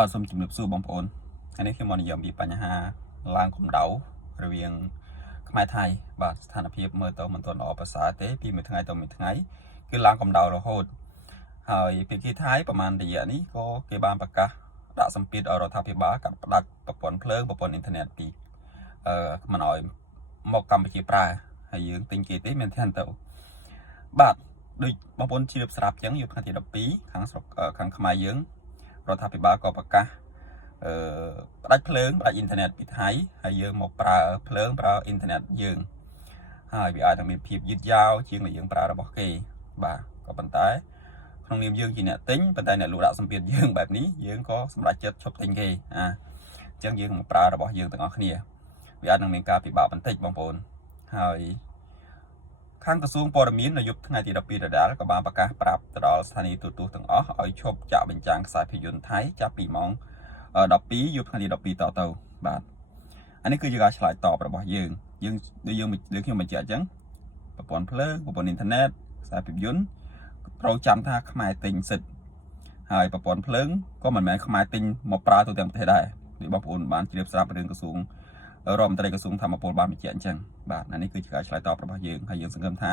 បាទសូមជំរាបសួរបងប្អូនថ្ងៃនេះខ្ញុំមកនិយាយពីបញ្ហាឡើងកម្ដៅរវាងខ្មែរថៃបាទស្ថានភាពមើលទៅមិនទាន់ល្អប្រសើរទេពីមួយថ្ងៃទៅមួយថ្ងៃគឺឡើងកម្ដៅរហូតហើយភាគីថៃប្រហែលរយៈនេះក៏គេបានប្រកាសដាក់សម្ពាធឲ្យរដ្ឋាភិបាលកាត់ផ្តាច់ប្រព័ន្ធភ្លើងប្រព័ន្ធអ៊ីនធឺណិតពីមិនឲ្យមកកម្ពុជាប្រើហើយយើងទិញគេទេមែនទេទៅបាទដូចបងប្អូនជ្រាបស្រាប់ចឹងយប់ថ្ងៃទី12ខាងស្រុកខាងខ្មែរយើងរដ្ឋាភិបាលក៏ប្រកាសផ្ដាច់ភ្លើងផ្ដាច់អ៊ីនធឺណិតពីថៃហើយយើងមកប្រើភ្លើងប្រើអ៊ីនធឺណិតយើងហើយវាអាចនឹងមានភាពយឺតយ៉ាវជាងដែលយើងប្រើរបស់គេបាទក៏ប៉ុន្តែក្នុងនាមយើងជាអ្នកទិញប៉ុន្តែអ្នកលក់ដាក់សម្ពាធយើងបែបនេះយើងក៏សម្រេចចិត្តឈប់ទិញគេអញ្ចឹងយើងមកប្រើរបស់យើងទាំងអស់គ្នាវាអាចនឹងមានការពិបាកបន្តិចបងប្អូនហើយខាងក្រសួងព័ត៌មាននៅយប់ថ្ងៃទី12ដដែលក៏បានប្រកាសប្រាប់ទៅដល់ស្ថានីយទូរទស្សន៍ទាំងអស់ឲ្យឈប់ចាក់បញ្ចាំងខ្សែភាពយន្តថៃចាប់ពីម៉ោង12យប់ថ្ងៃទី12តទៅបាទអានេះគឺជាការឆ្លើយតបរបស់យើងដូចខ្ញុំបញ្ជាក់អញ្ចឹងប្រព័ន្ធភ្លើងប្រព័ន្ធអ៊ីនធឺណិតខ្សែភាពយន្តត្រូវចាំថាខ្មែរទិញសិទ្ធិហើយប្រព័ន្ធភ្លើងក៏មិនមែនខ្មែរទិញមកប្រើទូទាំងប្រទេសដែរដូចបងប្អូនបានជ្រាបស្រាប់រឿងក្រសួងរដ្ឋមន្ត្រីក្រសួងធម្មពលបានបញ្ជាក់អញ្ចឹងបាទអានេះគឺជាការឆ្លើយតបរបស់យើងហើយយើងសង្ឃឹមថា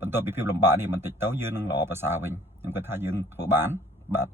បន្ទាប់ពីភាពលំបាកនេះបន្តិចទៅយើងនឹងល្អប្រសើរវិញខ្ញុំគិតថាយើងធ្វើបានបាទ